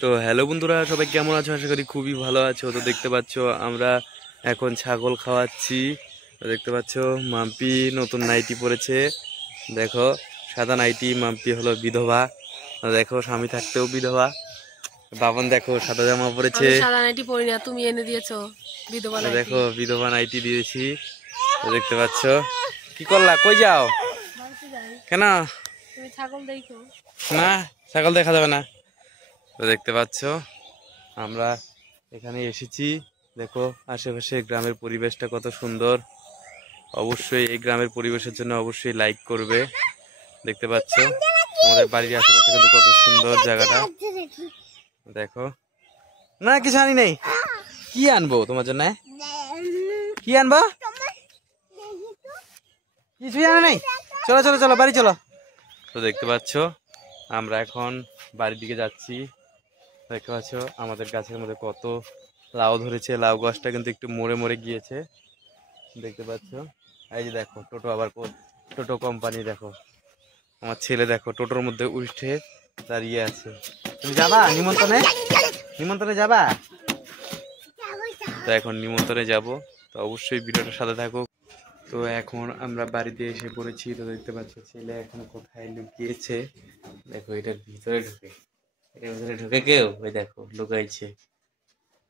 তো হ্যালো বন্ধুরা, সবাই কেমন আছো? আশা করি খুবই ভালো আছো। তো দেখতে পাচ্ছ আমরা এখন ছাগল খাওয়াচ্ছি। তো দেখতে পাচ্ছ মাম্পি নতুন নাইটি পরেছে। দেখো সাদা নাইটি, মাম্পি হলো বিধবা। দেখো স্বামী থাকতেও বিধবা। বাবন দেখো সাদা জামা পরেছে। সাদা নাইটি পরি না, তুমি এনে দিয়েছো বিধবা নাইটি। দেখো বিধবা নাইটি দিয়েছি। তো দেখতে পাচ্ছ কি করলা, কই যাও কেন? তুমি ছাগল দেখো না, ছাগল দেখা যাবে না। তো দেখতে পাচ্ছ আমরা এখানে এসেছি। দেখো আশেপাশে গ্রামের পরিবেশটা কত সুন্দর। অবশ্যই এই গ্রামের পরিবেশের জন্য অবশ্যই লাইক করবে। দেখতে পাচ্ছ আমাদের বাড়ির আশেপাশে কিন্তু কত সুন্দর জায়গাটা। দেখো না, কিছু আনি নেই। কি আনবো তোমার জন্য? কি আনবো? কিছুই আনা নেই। চলো চলো চলো, বাড়ি চলো। তো দেখতে পাচ্ছ আমরা এখন বাড়ির দিকে যাচ্ছি। দেখতে পাচ্ছ আমাদের গাছের মধ্যে কত লাউ ধরেছে। লাউ গাছটা কিন্তু একটু মরে মরে গিয়েছে। দেখতে পাচ্ছ এই যে দেখো টোটো, আবার টোটো কোম্পানি। দেখো আমার ছেলে দেখো টোটোর মধ্যে উঠে দাঁড়িয়ে আছে। তুমি যাবা নিমন্ত্রণে? নিমন্ত্রণে যাবা? তো এখন নিমন্ত্রণে যাব। তো অবশ্যই ভিডিওটার সাথে থাকো। তো এখন আমরা বাড়িতে এসে পড়েছি। তো দেখতে পাচ্ছ ছেলে এখন কোথায় লুকিয়েছে। দেখো এটার ভিতরে ঢুকে, এটার ভিতরে ঢুকে কেউ ওই দেখো লুকাইছে।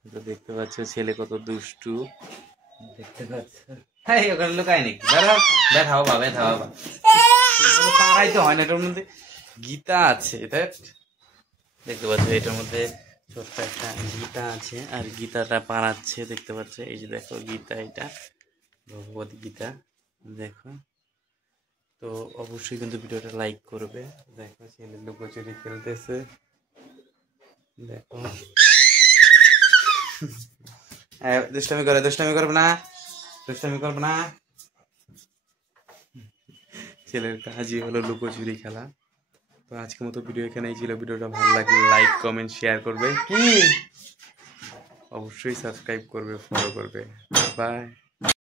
তো দেখতে পাচ্ছ ছেলে কত দুষ্টু। দেখতে পাচ্ছ হ্যাঁ, ওখানে লুকায় নাকি? ব্যথা বাবা, ব্যথা বাবা, পাড়াই তো হয় না। এটার মধ্যে গীতা আছে। দেখতে পাচ্ছ এটার মধ্যে ছোট্ট একটা গীতা আছে, আর গীতাটা পাড়াচ্ছে। দেখতে পাচ্ছ এই যে দেখো গীতা, এটা ভগবত গীতা। দেখো তো অবশ্যই কিন্তু ভিডিওটা লাইক করবে। দেখো ছেলে লুকোচুরি খেলতেছে। দেখো দুষ্টামি করে, দুষ্টামি করবে না, দুষ্টামি করবে না। ছেলের কাজই হলো লুকোচুরি খেলা। তো আজকের মতো ভিডিও এখানেই ছিল। ভিডিওটা ভালো লাগলে লাইক কমেন্ট শেয়ার করবে, কি অবশ্যই সাবস্ক্রাইব করবে, ফলো করবে। বাই।